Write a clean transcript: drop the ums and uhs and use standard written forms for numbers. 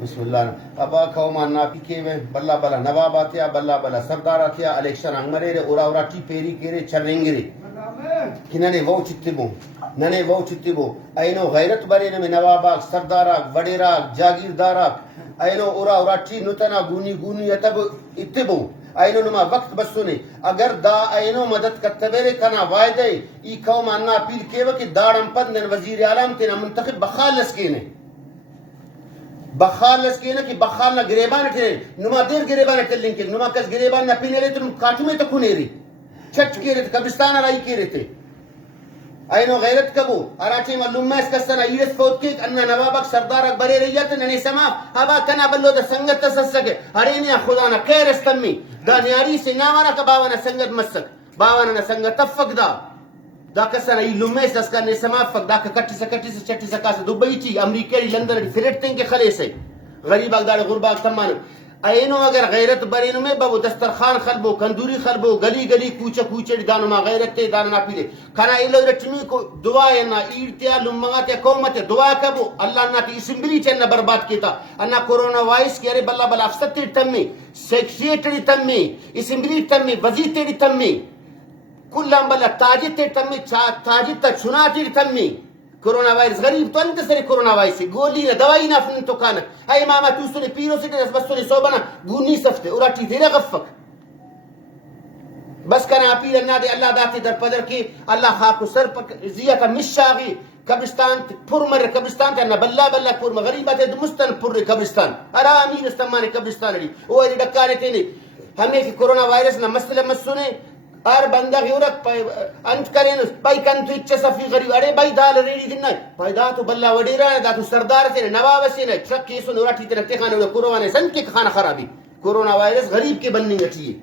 بسم اللہ ابا قوما ناپی کے بلا بلا نواب آتیا بلا بلا سردار آتیا الیکشن انگمرے رے اورا اورا ٹی پیری کے رے چرنگے رے کننے وہ چتبو ننے وہ چتبو اینو غیرت برے نمے نوابا سردارا وڈیرا جاگیردارا اینو اورا اورا ٹی نتنا گونی گونی اتب اتبو اینو نما وقت بسونے اگر دا اینو مدد کتبیرے کنا وائدے ای قوما نا پیل کیو کہ داڑم پندن وزیر اعلام تینا منتخب بخالس کینے بخالس کینا کہ بخالنا گریبان ٹھرے نما دیر گریبان ٹھلیں کے نما کس گریبان نہ پینے رہے تو کاٹو میں تو کھونے رہی چٹ کے رہے تھے قبرستان رائی کے رہے تھے اینو غیرت کبو اراچے معلوم میں اس کسنا ایرس فوت کے اننا نوابک سردار اکبرے رہیت ننے سما ہبا کنا بلو دا سنگت تسسکے ہرینیا خدانا خیر استمی دا نیاری سے نامانا کا باوانا سنگت مسک باوانا سنگت تفق دا کسنا ایلوم میں اس کا نسما فق دا کٹی سے چٹی سے کاسا دبئی چی امریکہ لندن فریٹتیں کے خلے سے غریب اگدار غربا تمان اینو اگر غیرت برینو میں بابو دسترخوان خلبو کندوری خلبو گلی گلی کوچا کوچا دانو ما غیرت تے دانو نا پیلے کھانا ایلو رٹمی کو دعا نا ایرتیا لمغات قومت دعا کبو اللہ نا تی اسمبلی چننا برباد کیتا انا کورونا وائرس کی ارے بلا بلا افسد تیڑ تمی سیکریٹری تمی اسمبلی تمی وزیر تیڑ تمی کلام بلا تاجد تیڑ تمی تاجد تا چنا تیڑ تمی کورونا وائرس غریب تو انت سر کورونا وائرس گولی نہ دوائی نہ فن تو کان اے ماما تو سنے پیرو سے بس سنے صوبنا گونی سفتے اور اٹی تیرے غفق بس کنا پیر نہ دے اللہ داتے در پدر کی اللہ خاک سر پر زیتا مشاغی قبرستان پر مر قبرستان تے نہ بلا بلا پر غریبات مستن پر قبرستان ارامین استمان قبرستان دی او ڈکانے تے ہمیں کہ کورونا وائرس نہ مسئلہ مسنے اور بندہ غیورت انت کریں بائی کنتو اچھا صفی غریب ارے بائی دال ریڈی دن بائی دا تو بلا وڈیرا ہے دا تو سردار سے نواب سے نے ٹرک کیسو نورا ٹھیتے رکھتے خانے ہوئے کورونا نے سن کے کھانا خرابی کورونا وائرس غریب کے بننے گا چاہیے